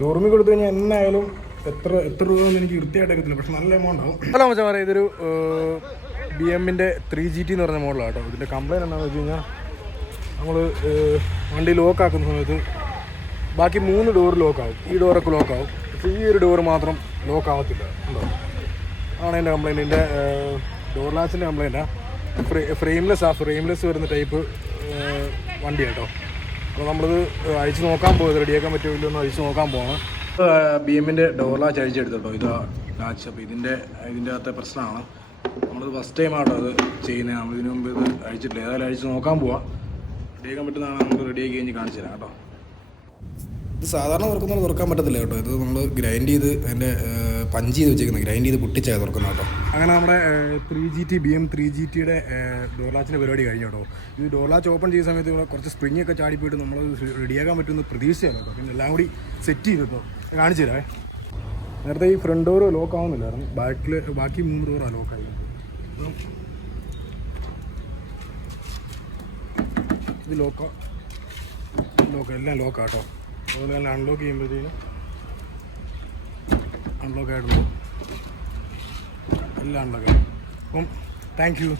ഷോറൂമിൽ കൊടുത്തു കഴിഞ്ഞാൽ എന്നായാലും എത്ര എത്ര രൂപ എന്ന് എനിക്ക് വൃത്തിയായിട്ട് അറിയത്തില്ല പക്ഷെ നല്ല എമൗണ്ട് ആവും. ഹലോ മച്ചാ പറയാം ഇതൊരു ബി എമ്മിന്റെ ത്രീ ജി ടി എന്ന് പറഞ്ഞ മോഡലാണ് കേട്ടോ ഇതിന്റെ കംപ്ലൈന്റ് എന്താണെന്ന് വെച്ച് കഴിഞ്ഞാൽ നമ്മൾ വണ്ടി ലോക്ക് ആക്കുന്ന സമയത്ത് ബാക്കി മൂന്ന് ഡോർ ലോക്ക് ആവും. ഈ ഡോറൊക്കെ ലോക്ക് ആവും. പക്ഷേ ഈ ഒരു ഡോർ മാത്രം ലോക്ക് ആവത്തില്ല. ഉണ്ടോ? ആണ് എന്റെ കംപ്ലൈന്റ് എന്റെ ഡോർ ലാച്ചിന്റെ കംപ്ലൈന്റാണ് ഫ്രേ ഫ്രെയിംലെസ് ആ. ഫ്രെയിംലെസ് വരുന്ന ടൈപ്പ് വണ്ടി കേട്ടോ അപ്പോൾ നമ്മളിത് അഴിച്ച് നോക്കാൻ പോകുന്നത് റെഡിയാക്കാൻ പറ്റുമോ ഇല്ലയോ എന്ന് അഴിച്ച് നോക്കാൻ പോകണം ബി എമ്മിന്റെ ഡോർ ലാച്ച് അഴിച്ചെടുത്തോ ഇതാ ലാച്ച്. അപ്പോൾ ഇതിന്റെ ഇതിന്റെ അകത്തെ പ്രശ്നമാണ്. നമ്മളിത് ഫസ്റ്റ് ടൈം ആട്ടോ അത് ചെയ്യുന്നത്. നമ്മൾ ഇതിനു മുമ്പ് ഇത് അഴിച്ചിട്ടില്ല. ഏതായാലും അഴിച്ച് നോക്കാൻ പോവാം. റെഡിയാക്കാൻ പറ്റുന്നതാണ്. നമുക്ക് റെഡിയാക്കി കഴിഞ്ഞ് കാണിച്ചു തരാം കേട്ടോ. ഇത് സാധാരണ തുറക്കുന്നത് തുറക്കാൻ പറ്റത്തില്ല കേട്ടോ. ഇത് നമ്മൾ ഗ്രൈൻഡ് ചെയ്ത് അതിന്റെ പഞ്ച് ചെയ്ത് വെച്ചേക്കുന്നത് ഗ്രൈൻഡ് ചെയ്ത് പൊട്ടിച്ചാൽ തുറക്കുന്ന കേട്ടോ. അങ്ങനെ നമ്മുടെ three G T B M three G ടിയുടെ ഡോർലാച്ചിന്റെ പരിപാടി കഴിഞ്ഞു കേട്ടോ. ഈ ഡോർലാച്ച് ഓപ്പൺ ചെയ്യുന്ന സമയത്ത് ഇവിടെ കുറച്ച് സ്പ്രിംഗ് ഒക്കെ ചാടിപ്പോയിട്ട് നമ്മൾ റെഡിയാക്കാൻ പറ്റുമെന്ന് പ്രതീക്ഷയാണ് കേട്ടോ. പിന്നെ എല്ലാം കൂടി സെറ്റ് ചെയ്തിട്ടോ കാണിച്ചു തരാമേ നേരത്തെ ഈ ഫ്രണ്ട് ഡോർ ലോക്ക് ആവുന്നില്ലായിരുന്നു. ബാക്കിൽ ബാക്കി മൂന്ന് ഡോറാണ് ലോക്ക് ആയി അപ്പം ഇത് ലോക്ക ലോക്ക് എല്ലാം ലോക്കാട്ടോ അതുപോലെ തന്നെ അൺലോക്ക് ചെയ്യുമ്പോഴത്തേനും അൺലോക്ക് ആയിട്ടുള്ളൂ. എല്ലാം അൺലോക്ക് ആയി. അപ്പം താങ്ക് യു